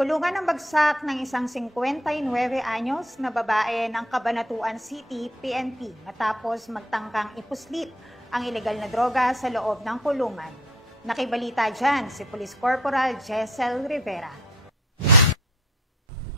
Kulungan ng bagsak ng isang 59 anyos na babae ng Cabanatuan City, PNP matapos magtangkang ipuslit ang ilegal na droga sa loob ng kulungan. Nakibalita dyan si Police Corporal Jessel Rivera.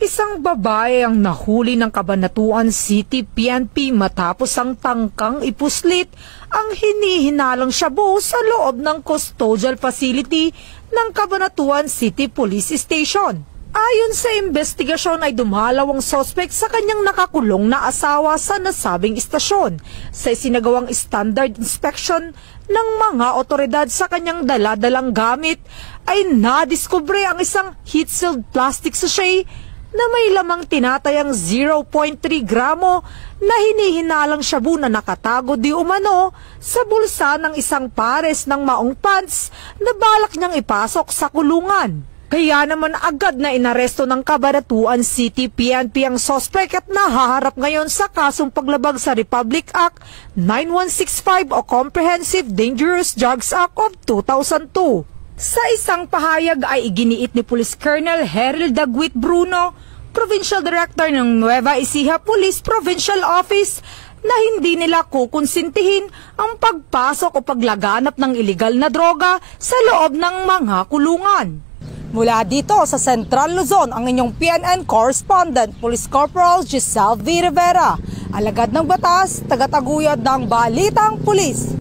Isang babae ang nahuli ng Cabanatuan City PNP matapos ang tangkang ipuslit ang hinihinalang shabu sa loob ng custodial facility ng Cabanatuan City Police Station. Ayon sa investigasyon ay dumalaw ang suspect sa kanyang nakakulong na asawa sa nasabing istasyon. Sa isinagawang standard inspection ng mga otoridad sa kanyang dala-dalang gamit ay nadiskubre ang isang heat-sealed plastic sachet na may lamang tinatayang 0.3 gramo na hinihinalang shabu na nakatago di umano sa bulsa ng isang pares ng maong pants na balak niyang ipasok sa kulungan. Kaya naman agad na inaresto ng Cabanatuan City PNP ang suspect at nahaharap ngayon sa kasong paglabag sa Republic Act 9165 o Comprehensive Dangerous Drugs Act of 2002. Sa isang pahayag ay iginiit ni Police Colonel Heril Daguit Bruno, Provincial Director ng Nueva Ecija Police Provincial Office, na hindi nila kukonsintihin ang pagpasok o paglaganap ng iligal na droga sa loob ng mga kulungan. Mula dito sa Central Luzon, ang inyong PNN correspondent, Police Corporal Giselle V. Rivera, alagad ng batas, tagataguyod ng Balitang Pulis.